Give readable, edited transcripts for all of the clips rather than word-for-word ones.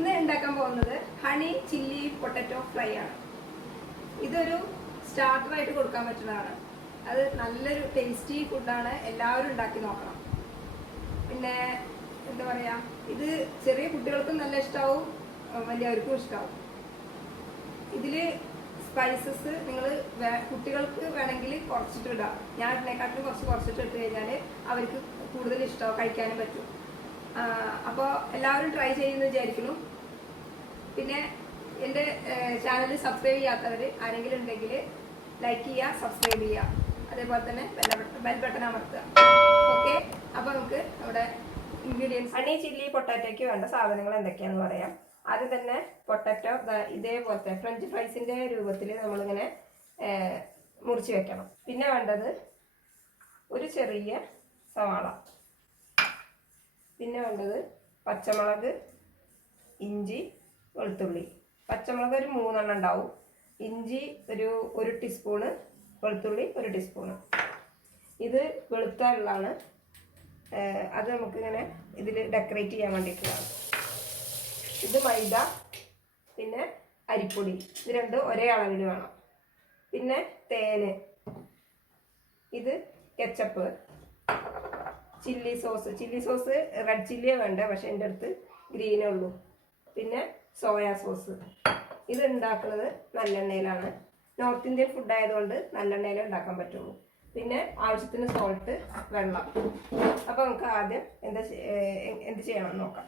ഇന്ന് ഉണ്ടാക്കാൻ പോകുന്നത് ഹണി ചില്ലി പൊട്ടറ്റോ ഫ്രൈ ആണ്. ഇതൊരു സ്റ്റാർട്ടറായിട്ട് കൊടുക്കാൻ പറ്റുന്നതാണ്. അത് നല്ലൊരു ടേസ്റ്റി ഫുഡാണ്. എല്ലാവരും ഉണ്ടാക്കി നോക്കണം. പിന്നെ എന്താ പറയുക, ഇത് ചെറിയ കുട്ടികൾക്കും നല്ല ഇഷ്ടമാവും, വലിയവർക്കും ഇഷ്ടമാവും. ഇതിൽ സ്പൈസസ് നിങ്ങൾ കുട്ടികൾക്ക് വേണമെങ്കിൽ കുറച്ചിട്ട് ഇടാം. ഞാൻ ഇതിനെക്കാട്ടിലും കുറച്ചിട്ട് ഇട്ട് കഴിഞ്ഞാൽ അവർക്ക് കൂടുതൽ ഇഷ്ടമാവും, കഴിക്കാനും പറ്റും. അപ്പോൾ എല്ലാവരും ട്രൈ ചെയ്യുമെന്ന് വിചാരിക്കുന്നു. പിന്നെ എൻ്റെ ചാനൽ സബ്സ്ക്രൈബ് ചെയ്യാത്തവർ ആരെങ്കിലും ഉണ്ടെങ്കിൽ ലൈക്ക് ചെയ്യുക, സബ്സ്ക്രൈബ് ചെയ്യുക, അതേപോലെ തന്നെ ബെൽ ബട്ടൺ അമർത്തുക. ഓക്കെ, അപ്പോൾ നമുക്ക് നമ്മുടെ ഇൻഗ്രീഡിയൻസ് ഹണി ചില്ലി പൊട്ടാറ്റോയ്ക്ക് വേണ്ട സാധനങ്ങൾ എന്തൊക്കെയാണെന്ന് പറയാം. ആദ്യം തന്നെ പൊട്ടാറ്റോ ഇതേപോലത്തെ ഫ്രഞ്ച് ഫ്രൈസിൻ്റെ രൂപത്തിൽ നമ്മളിങ്ങനെ മുറിച്ച് വെക്കണം. പിന്നെ വേണ്ടത് ഒരു ചെറിയ സവാള, പിന്നെ വേണ്ടത് പച്ചമുളക്, ഇഞ്ചി, വെളുത്തുള്ളി. പച്ചമുളക് ഒരു 3 എണ്ണം ഉണ്ടാവും, ഇഞ്ചി ഒരു ടീസ്പൂണ്, വെളുത്തുള്ളി 1 ടീസ്പൂണ്. ഇത് വെളുത്ത വെള്ളമാണ്. അത് നമുക്കിങ്ങനെ ഇതിൽ ഡെക്കറേറ്റ് ചെയ്യാൻ വേണ്ടിയിട്ടുള്ളതാണ്. ഇത് മൈദ, പിന്നെ അരിപ്പൊടി, ഇത് രണ്ടും ഒരേ അളവിൽ വേണം. പിന്നെ തേന്, ഇത് കെച്ചപ്പ്, ചില്ലി സോസ് റെഡ് ചില്ലിയേ വേണ്ട, പക്ഷെ എൻ്റെ അടുത്ത് ഗ്രീനേ ഉള്ളൂ. പിന്നെ സോയാ സോസ്. ഇത് ഉണ്ടാക്കുന്നത് നല്ലെണ്ണയിലാണ്. നോർത്ത് ഇന്ത്യൻ ഫുഡ് ആയതുകൊണ്ട് നല്ലെണ്ണയിൽ ഉണ്ടാക്കാൻ പറ്റുള്ളൂ. പിന്നെ ആവശ്യത്തിന് സോൾട്ട്, വെള്ളം. അപ്പോൾ നമുക്ക് ആദ്യം എന്ത് ചെയ്യണമെന്ന് നോക്കാം.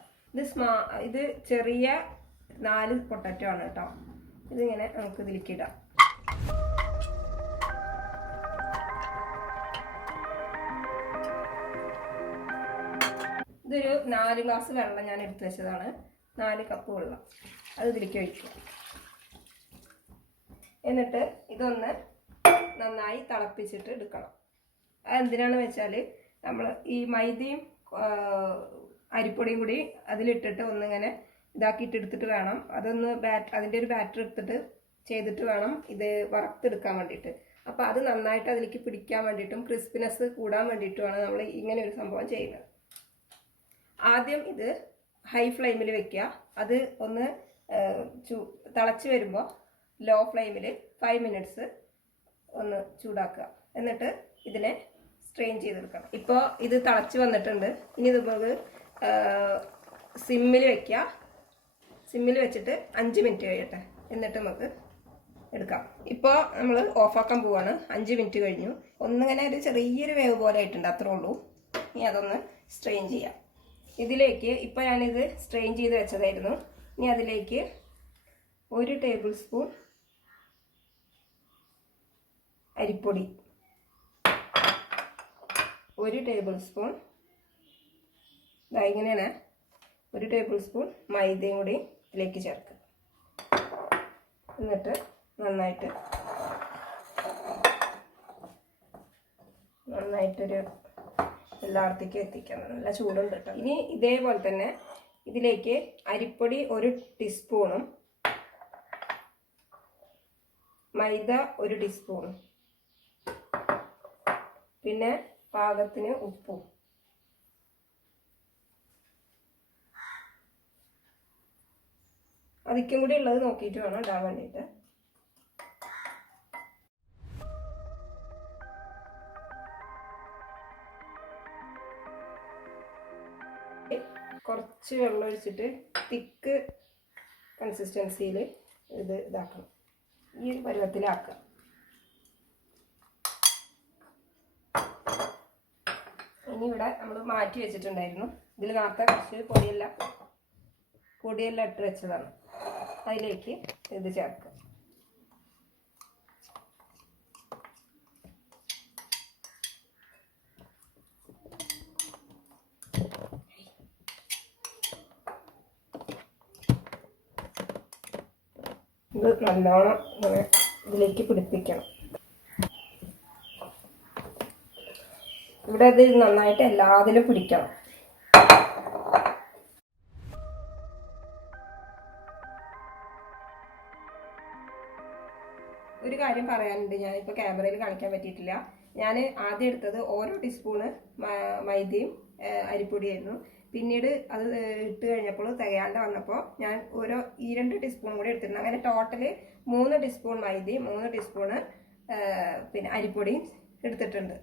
ഇത് ചെറിയ 4 പൊട്ടാറ്റോ ആണ് കേട്ടോ. ഇതിങ്ങനെ നമുക്ക് ഇതിലേക്ക് ഇടാം. ഇതൊരു 4 ഗ്ലാസ് വെള്ളം ഞാൻ എടുത്തു വെച്ചതാണ്. 4 കപ്പ് വെള്ളം അത് ഇതിലേക്ക് ഒഴിക്കുക. എന്നിട്ട് ഇതൊന്ന് നന്നായി തിളപ്പിച്ചിട്ട് എടുക്കണം. അതെന്തിനാണെന്ന് വെച്ചാൽ നമ്മൾ ഈ മൈദയും അരിപ്പൊടിയും കൂടി അതിലിട്ടിട്ട് ഒന്നിങ്ങനെ ഇതാക്കിയിട്ട് എടുത്തിട്ട് വേണം അതൊന്ന് അതിൻ്റെ ഒരു ബാറ്റർ എടുത്തിട്ട് ചെയ്തിട്ട് വേണം ഇത് വറുത്തെടുക്കാൻ വേണ്ടിയിട്ട്. അപ്പോൾ അത് നന്നായിട്ട് അതിലേക്ക് പിടിക്കാൻ വേണ്ടിയിട്ടും ക്രിസ്പിനെസ് കൂടാൻ വേണ്ടിയിട്ടുമാണ് നമ്മൾ ഇങ്ങനെ ഒരു സംഭവം ചെയ്യുന്നത്. ആദ്യം ഇത് ഹൈ ഫ്ലെയിമിൽ വെക്കുക. അത് ഒന്ന് തിളച്ച് വരുമ്പോൾ ലോ ഫ്ലെയിമിൽ 5 മിനിറ്റ്സ് ഒന്ന് ചൂടാക്കുക. എന്നിട്ട് ഇതിനെ സ്ട്രെയിൻ ചെയ്തെടുക്കണം. ഇപ്പോൾ ഇത് തിളച്ച് വന്നിട്ടുണ്ട്. ഇനി ഇത് നമുക്ക് സിമ്മിൽ വെക്കുക. സിമ്മിൽ വെച്ചിട്ട് 5 മിനിറ്റ് കഴിയട്ടെ, എന്നിട്ട് നമുക്ക് എടുക്കാം. ഇപ്പോൾ നമ്മൾ ഓഫാക്കാൻ പോവാണ്. 5 മിനിറ്റ് കഴിഞ്ഞു. ഒന്നിങ്ങനെ ഒരു ചെറിയൊരു വേവ് പോലെ ആയിട്ടുണ്ട്, അത്രേ ഉള്ളൂ. ഇനി അതൊന്ന് സ്ട്രെയിൻ ചെയ്യാം. ഇതിലേക്ക് ഇപ്പോൾ ഞാനിത് സ്ട്രെയിൻ ചെയ്ത് വെച്ചതായിരുന്നു. ഇനി അതിലേക്ക് 1 ടേബിൾ സ്പൂൺ അരിപ്പൊടി, 1 ടേബിൾ സ്പൂൺ ഇങ്ങനെയാണ് 1 ടേബിൾ സ്പൂൺ മൈദയും കൂടി ഇതിലേക്ക് ചേർക്കുക. എന്നിട്ട് നന്നായിട്ടൊരു എല്ലായിടത്തേക്കും എത്തിക്കണം. നല്ല ചൂടുണ്ട് കേട്ടോ. ഇനി ഇതേപോലെ തന്നെ ഇതിലേക്ക് അരിപ്പൊടി 1 ടീസ്പൂണും മൈദ 1 ടീസ്പൂണും പിന്നെ പാകത്തിന് ഉപ്പും. അതിക്കും കൂടി ഉള്ളത് നോക്കിയിട്ട് വേണം ഇടാൻ വേണ്ടിയിട്ട്. കുറച്ച് വെള്ളം ഒഴിച്ചിട്ട് തിക്ക് കൺസിസ്റ്റൻസിയിൽ ഇതാക്കണം. ഈ ഒരു പരുവത്തിലാക്കുക. ഇനി ഇവിടെ നമ്മൾ മാറ്റി വെച്ചിട്ടുണ്ടായിരുന്നു. ഇതിൽ നേരത്തെ കുറച്ച് പൊടിയെല്ലാം ഇട്ട് വെച്ചതാണ്. അതിലേക്ക് ഇത് ചേർക്കുക. ഇത് നല്ലോണം ഇങ്ങനെ ഇതിലേക്ക് പിടിപ്പിക്കണം. ഇവിടെ ഇത് നന്നായിട്ട് എല്ലാത്തിലും പിടിക്കണം. ഒരു കാര്യം പറയാനുണ്ട്, ഞാനിപ്പോൾ ക്യാമറയിൽ കാണിക്കാൻ പറ്റിയിട്ടില്ല. ഞാൻ ആദ്യം എടുത്തത് ഓരോ ടീസ്പൂണ് മൈദയും അരിപ്പൊടിയായിരുന്നു. പിന്നീട് അത് ഇട്ട് കഴിഞ്ഞപ്പോൾ തികയാണ്ട് വന്നപ്പോൾ ഞാൻ ഈ 2 ടീസ്പൂൺ കൂടി എടുത്തിട്ടുണ്ട്. അങ്ങനെ ടോട്ടല് 3 ടീസ്പൂൺ മൈദയും 3 ടീസ്പൂണ് പിന്നെ അരിപ്പൊടിയും എടുത്തിട്ടുണ്ട്.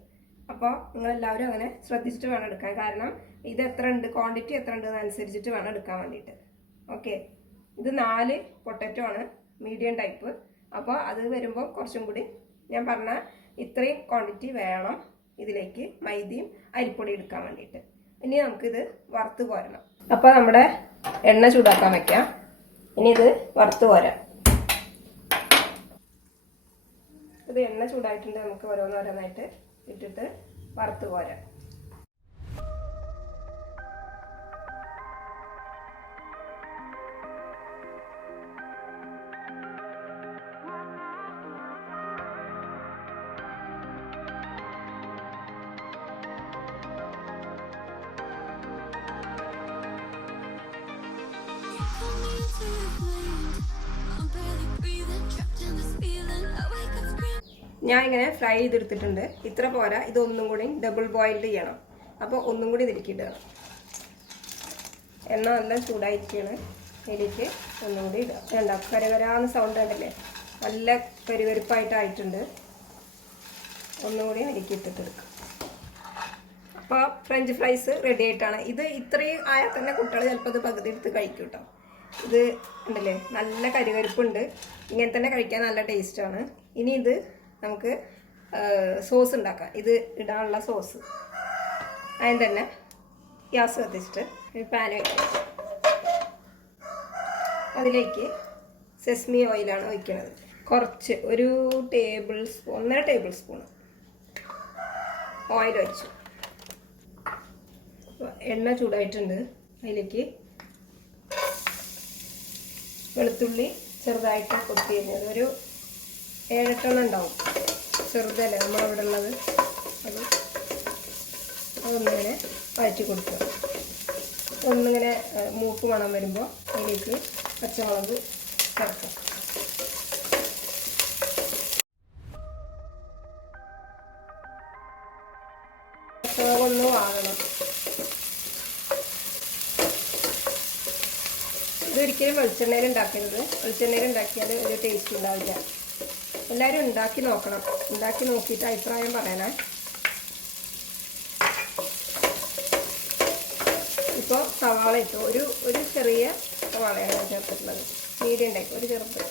അപ്പോൾ നിങ്ങളെല്ലാവരും അങ്ങനെ ശ്രദ്ധിച്ചിട്ട് വേണം എടുക്കാൻ. കാരണം ഇത് എത്ര ഉണ്ട്, ക്വാണ്ടിറ്റി എത്ര ഉണ്ട് എന്നനുസരിച്ചിട്ട് വേണം എടുക്കാൻ വേണ്ടിയിട്ട്. ഓക്കെ, ഇത് 4 പൊട്ടറ്റോ ആണ്, മീഡിയം ടൈപ്പ്. അപ്പോൾ അത് വരുമ്പോൾ കുറച്ചും കൂടി ഞാൻ പറഞ്ഞ ഇത്രയും ക്വാണ്ടിറ്റി വേണം ഇതിലേക്ക് മൈദയും അരിപ്പൊടി എടുക്കാൻ വേണ്ടിയിട്ട്. ഇനി നമുക്കിത് വറുത്ത് കോരണം. അപ്പോൾ നമ്മുടെ എണ്ണ ചൂടാക്കാൻ വെക്കാം. ഇനി ഇത് വറുത്ത് കോരാം. ഇത് എണ്ണ ചൂടായിട്ടുണ്ട്. നമുക്ക് ഓരോന്നോരോന്നായിട്ട് ഇട്ടിട്ട് വറുത്ത് കോരാം. ഞാൻ ഇങ്ങനെ ഫ്രൈ ചെയ്തെടുത്തിട്ടുണ്ട്. ഇത്ര പോരാ, ഇതൊന്നും കൂടി ഡബിൾ ബോയിൽഡ് ചെയ്യണം. അപ്പോൾ ഒന്നും കൂടി ഇതിലേക്കിടുക. എണ്ണ നല്ല ചൂടായിരിക്കുകയാണ്. ഇതിലേക്ക് ഒന്നും കൂടി ഇടുക. വേണ്ട, കരകരാന്ന് സൗണ്ട് ഉണ്ടല്ലേ, നല്ല കരുവരുപ്പായിട്ടായിട്ടുണ്ട്. ഒന്നുകൂടി അതിലേക്ക് ഇട്ടിട്ടെടുക്കുക. അപ്പോൾ ഫ്രഞ്ച് ഫ്രൈസ് റെഡി ആയിട്ടാണ്. ഇത് ഇത്രയും ആയാൽ തന്നെ കുട്ടികൾ ചിലപ്പോൾ ഇത് പകുതി എടുത്ത് കഴിക്കും കേട്ടോ. ഇത് ഉണ്ടല്ലേ, നല്ല കരുകരുപ്പുണ്ട്. ഇങ്ങനെ തന്നെ കഴിക്കാൻ നല്ല ടേസ്റ്റാണ്. ഇനി ഇത് നമുക്ക് സോസ് ഉണ്ടാക്കാം. ഇത് ഇടാനുള്ള സോസ്. അതിന് തന്നെ ഗ്യാസ് കത്തിച്ചിട്ട് ഒരു പാൻ വയ്ക്കാം. അതിലേക്ക് സെസ്മി ഓയിലാണ് ഒഴിക്കുന്നത്. കുറച്ച് 1.5 ടേബിൾ സ്പൂൺ ഓയിൽ ഒഴിച്ചു. എണ്ണ ചൂടായിട്ടുണ്ട്. അതിലേക്ക് വെളുത്തുള്ളി ചെറുതായിട്ട് കൊത്തി കഴിഞ്ഞത് ഒരു 7-8 ഉണ്ടാവും. ചെറുതല്ലേ നമ്മളിവിടെ ഉള്ളത്. അതൊന്നിങ്ങനെ വഴറ്റി കൊടുക്കുക. ഒന്നിങ്ങനെ മൂപ്പ് മണം വരുമ്പോൾ അതിലേക്ക് പച്ചമുളക് ചേർക്കാം. പച്ചമുളകൊന്ന് വാങ്ങണം. ഇതൊരിക്കലും വെളിച്ചെണ്ണയിൽ ഉണ്ടാക്കരുത്. വെളിച്ചെണ്ണയിൽ ഉണ്ടാക്കിയാൽ ഒരു ടേസ്റ്റ് ഉണ്ടാവില്ല. എല്ലാവരും ഉണ്ടാക്കി നോക്കണം. ഉണ്ടാക്കി നോക്കിയിട്ട് അഭിപ്രായം പറയണേ. ഇപ്പോൾ സവാള ഇട്ടു. ഒരു ചെറിയ സവാളയാണ് ഞാൻ ചേർത്തിട്ടുള്ളത്. മീഡിയം ടൈപ്പ്, ഒരു ചെറുത്.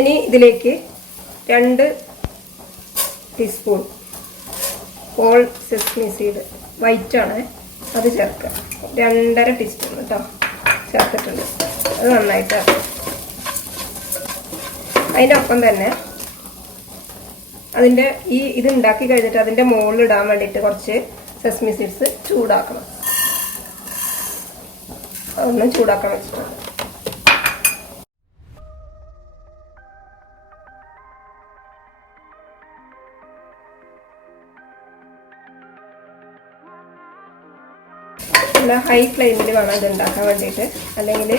ഇനി ഇതിലേക്ക് 2 ടീസ്പൂൺ ഹോൾ സെസ്മി സീഡ് വൈറ്റാണ്, അത് ചേർക്കുക. 2.5 ടീസ്പൂൺ കേട്ടോ ചേർത്തിട്ടുണ്ട്. അത് നന്നായിട്ട് അതിൻ്റെ ഒപ്പം തന്നെ അതിൻ്റെ ഇത് ഉണ്ടാക്കി കഴിഞ്ഞിട്ട് അതിൻ്റെ മുകളിൽ ഇടാൻ വേണ്ടിയിട്ട് കുറച്ച് സെസ്മി സീഡ്സ് ചൂടാക്കണം. അതൊന്ന് ചൂടാക്കാൻ വെച്ചിട്ടുണ്ട്. നല്ല ഹൈ ഫ്ലെയിമിൽ വേണം ഇത് ഉണ്ടാക്കാൻ വേണ്ടിയിട്ട്. അല്ലെങ്കിൽ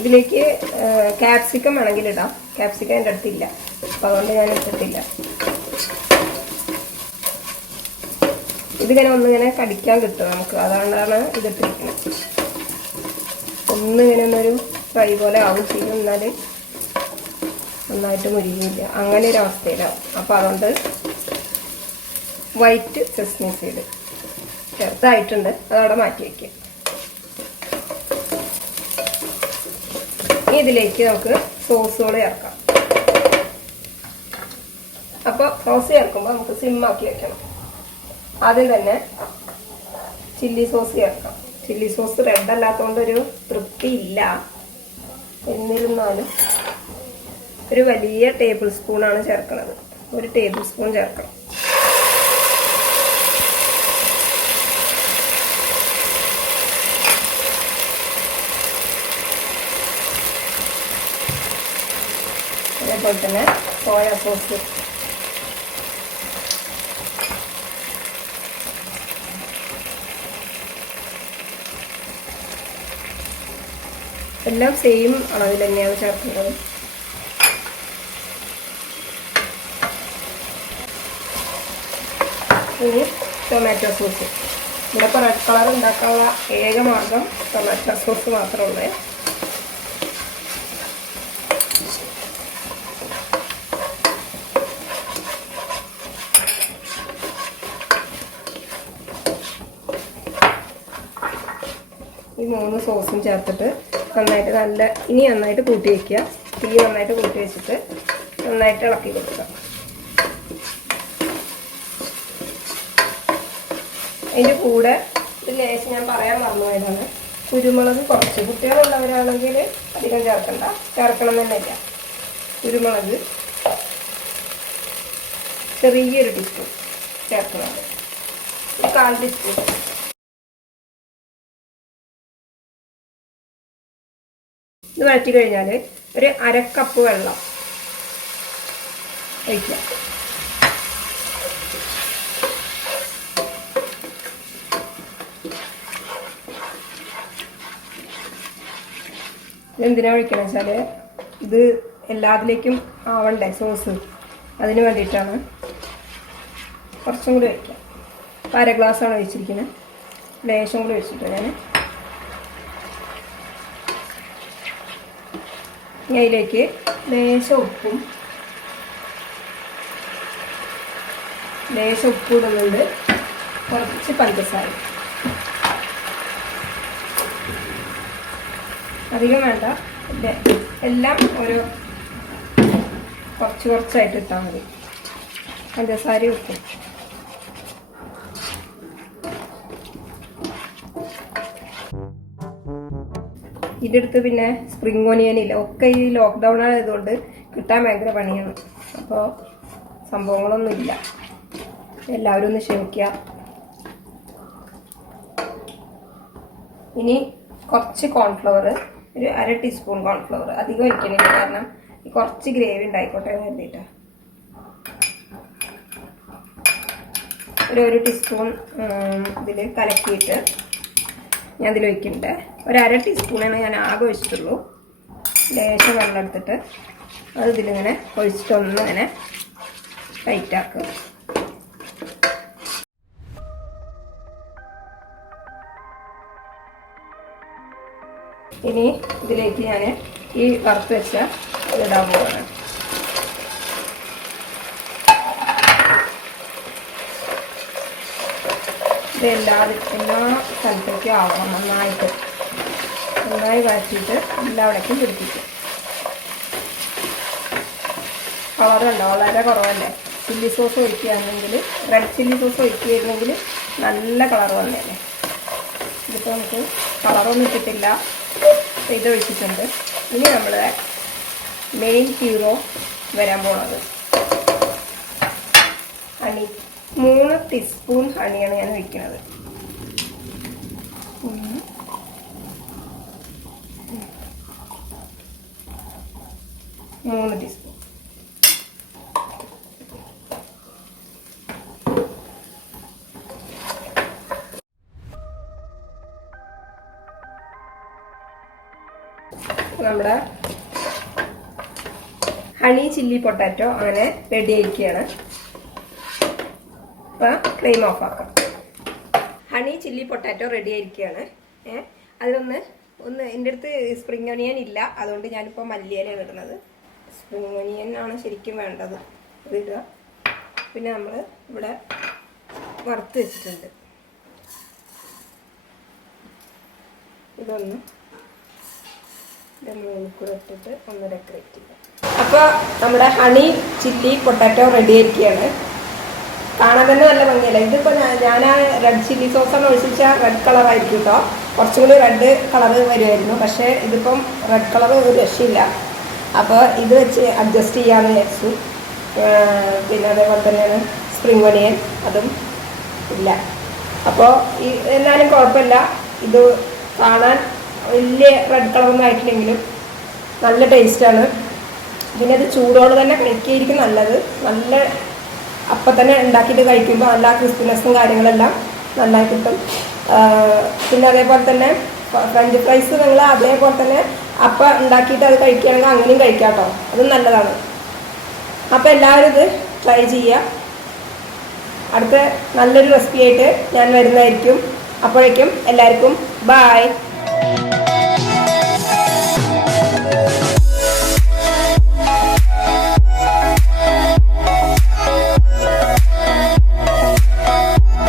ഇതിലേക്ക് ക്യാപ്സിക്കം വേണമെങ്കിൽ ഇടാം. ക്യാപ്സിക്കം എൻ്റെ അടുത്തില്ല, അപ്പം അതുകൊണ്ട് ഞാൻ ഇട്ടിട്ടില്ല. ഇതിങ്ങനെ ഒന്നിങ്ങനെ കടിക്കാൻ കിട്ടും നമുക്ക്, അതുകൊണ്ടാണ് ഇതിട്ടിരിക്കുന്നത്. ഒന്നിങ്ങനെ ഒന്നൊരു ഫ്രൈ പോലെ ആവും ചെയ്യും, എന്നാൽ നന്നായിട്ട് മുരികില്ല. അങ്ങനെ ഒരു അവസ്ഥയിലാവും. അപ്പോൾ അതുകൊണ്ട് വൈറ്റ് സെസ്മി സീഡ് ചെറുതായിട്ടുണ്ട്, അതവിടെ മാറ്റി വയ്ക്കുക. ഇതിലേക്ക് നമുക്ക് സോസുകൾ ചേർക്കാം. അപ്പോൾ സോസ് ചേർക്കുമ്പോൾ നമുക്ക് സിമ്മാക്കി വെക്കണം. ആദ്യം തന്നെ ചില്ലി സോസ് ചേർക്കാം. ചില്ലി സോസ് റെഡ് അല്ലാത്തതുകൊണ്ടൊരു തൃപ്തിയില്ല. എന്നിരുന്നാലും ഒരു വലിയ ടേബിൾ സ്പൂണാണ് ചേർക്കുന്നത്. 1 ടേബിൾ സ്പൂൺ ചേർക്കണം. അതേപോലെ തന്നെ സോയ സോസ് എല്ലാം സെയിം അളവിൽ തന്നെയാണ് ചേർക്കുന്നത്. ഇനി ടൊമാറ്റോ സോസ്. ഇവിടെ ഇപ്പോൾ റെഡ് കളർ ഉണ്ടാക്കാനുള്ള ഏക മാർഗം ടൊമാറ്റോ സോസ് മാത്രമേ ഉള്ളൂ. ഈ 3 സോസും ചേർത്തിട്ട് നന്നായിട്ട് കൂട്ടി വയ്ക്കുക. തീ നന്നായിട്ട് കൂട്ടി വെച്ചിട്ട് നന്നായിട്ട് ഇളക്കി കൊടുക്കുക. അതിൻ്റെ കൂടെ ഒരു ലേശം ഞാൻ പറയാൻ മറന്നുപോയതാണ്, കുരുമുളക് കുറച്ച്. കുട്ടികളുള്ളവരാണെങ്കിൽ അധികം ചേർക്കണം തന്നെയില്ല. കുരുമുളക് ചെറിയൊരു ടീസ്പൂൺ ചേർക്കുന്നത്, 1/4 ടീസ്പൂൺ. ഇത് വഴറ്റി കഴിഞ്ഞാൽ ഒരു 1/2 കപ്പ് വെള്ളം ഒഴിക്കുക. ഇതെന്തിനാണ് ഒഴിക്കണം വെച്ചാൽ ഇത് എല്ലാത്തിലേക്കും ആവണ്ടേ സോസ്, അതിന് വേണ്ടിയിട്ടാണ്. കുറച്ചും കൂടി ഒഴിക്കാം. 1/2 ഗ്ലാസ്സാണ് ഒഴിച്ചിരിക്കുന്നത്. ലേശം കൂടി ഒഴിച്ചിട്ട് ഞാൻ അതിലേക്ക് ലേശം ഉപ്പും ഇടുന്നുണ്ട്, കുറച്ച് പഞ്ചസാര. അധികം വേണ്ട, എല്ലാം ഓരോ കുറച്ചായിട്ട് ഇട്ടാൽ മതി. പഞ്ചസാര ഉപ്പും. ഇതിടുത്ത് പിന്നെ സ്പ്രിംഗ് ഓനിയൻ ഇല്ല. ഒക്കെ ഈ ലോക്ക്ഡൗൺ ആയതുകൊണ്ട് കിട്ടാൻ ഭയങ്കര പണിയാണ്. അപ്പോൾ സംഭവങ്ങളൊന്നുമില്ല. എല്ലാവരും ഒന്ന് ക്ഷമിക്കുക. ഇനി കുറച്ച് കോൺഫ്ലവർ, ഒരു 1/2 ടീസ്പൂൺ കോൺഫ്ലവർ. അധികം ഒഴിക്കണില്ല, കാരണം കുറച്ച് ഗ്രേവി ഉണ്ടായിക്കോട്ടെ എന്ന് കരുതിയിട്ട്. ഒരു 1 ടീസ്പൂൺ ഇതിൽ കലക്കിയിട്ട് ഞാൻ ഇതിൽ ഒഴിക്കുന്നുണ്ട്. ഒരു 1/2 ടീസ്പൂണാണ് ഞാൻ ആകെ ഒഴിച്ചിട്ടുള്ളൂ. ലേശം വെള്ളം എടുത്തിട്ട് അത് ഇതിലിങ്ങനെ ഒഴിച്ചിട്ടൊന്നിങ്ങനെ ടൈറ്റാക്കുക. ഇനി ഇതിലേക്ക് ഞാൻ ഈ വറുത്ത് വെച്ച ഇടാൻ പോവാണ്. ഇത് എല്ലാ സ്ഥലത്തേക്കും ആവാം. നന്നായി വഴറ്റിയിട്ട് എല്ലാവിടേക്കും പിടിപ്പിക്കും. കളറുണ്ടോ? വളരെ കുറവല്ലേ. ചില്ലി സോസ് ഒഴിക്കുകയാണെങ്കിൽ, റെഡ് ചില്ലി സോസ് ഒഴിക്കുകയാണെങ്കിൽ നല്ല കളർ വന്നേനെ. ഇതിപ്പോൾ നമുക്ക് കളറൊന്നും ഇട്ടിട്ടില്ല, ഇത് ഒഴിച്ചിട്ടുണ്ട്. ഇനി നമ്മൾ മെയിൻ ഹീറോ വരാൻ പോണത് ഹണി. 3 ടീസ്പൂൺ ഹണിയാണ് ഞാൻ ഒഴിക്കുന്നത്. 3 ടീസ്പൂൺ. നമ്മുടെ ഹണി ചില്ലി പൊട്ടാറ്റോ അങ്ങനെ റെഡി ആയിരിക്കുകയാണ്. അപ്പോൾ ഫ്ലെയിം ഓഫ് ആക്കാം. ഹണി ചില്ലി പൊട്ടാറ്റോ റെഡി ആയിരിക്കുകയാണ്. അതിലൊന്ന് എൻ്റെ അടുത്ത് സ്പ്രിംഗ് ഒനിയൻ ഇല്ല, അതുകൊണ്ട് ഞാനിപ്പോൾ മല്ലിയിലയാണ് ഇടുന്നത്. സ്പ്രിംഗ് ഒനിയൻ ആണ് ശരിക്കും വേണ്ടത്. ഇതിടുക. പിന്നെ നമ്മൾ ഇവിടെ വറുത്ത് വെച്ചിട്ടുണ്ട്. ഇതൊന്ന് കൂടെ ഇട്ടിട്ട് ഒന്ന് ഡെക്കറേറ്റ് ചെയ്യാം. അപ്പോൾ നമ്മുടെ ഹണി ചില്ലി പൊട്ടാറ്റോ റെഡി ആയിരിക്കുകയാണ്. കാണാൻ തന്നെ നല്ല ഭംഗിയല്ല. ഇതിപ്പോൾ ഞാൻ ആ റെഡ് ചില്ലി സോസാണ് ഒഴിച്ചാൽ റെഡ് കളറായിരിക്കും കേട്ടോ. കുറച്ചും കൂടി റെഡ് കളർ വരുമായിരുന്നു. പക്ഷേ ഇതിപ്പം റെഡ് കളർ ഒരു രക്ഷയില്ല. അപ്പോൾ ഇത് വെച്ച് അഡ്ജസ്റ്റ് ചെയ്യാമെന്ന് വിചാരിച്ചു. പിന്നെ അതേപോലെ തന്നെയാണ് സ്പ്രിംഗ് ഒനിയൻ, അതും ഇല്ല. അപ്പോൾ എന്നാലും കുഴപ്പമില്ല. ഇത് കാണാൻ വലിയ റെഡ് കളറൊന്നും ആയിട്ടില്ലെങ്കിലും നല്ല ടേസ്റ്റാണ്. പിന്നെ അത് ചൂടോടെ തന്നെ കഴിക്കുകയായിരിക്കും നല്ലത്. നല്ല അപ്പം തന്നെ ഉണ്ടാക്കിയിട്ട് കഴിക്കുമ്പോൾ നല്ല ക്രിസ്പിനെസ്സും കാര്യങ്ങളെല്ലാം നന്നായി കിട്ടും. പിന്നെ അതേപോലെ തന്നെ ഫ്രഞ്ച് ഫ്രൈസ് നിങ്ങൾ അതേപോലെ തന്നെ അപ്പം ഉണ്ടാക്കിയിട്ട് അത് കഴിക്കുകയാണെങ്കിൽ അങ്ങനെയും കഴിക്കാം കേട്ടോ, അതും നല്ലതാണ്. അപ്പോൾ എല്ലാവരും ഇത് ട്രൈ ചെയ്യുക. അടുത്ത നല്ലൊരു റെസിപ്പി ആയിട്ട് ഞാൻ വരുന്നതായിരിക്കും. അപ്പോഴേക്കും എല്ലാവർക്കും ബായ്.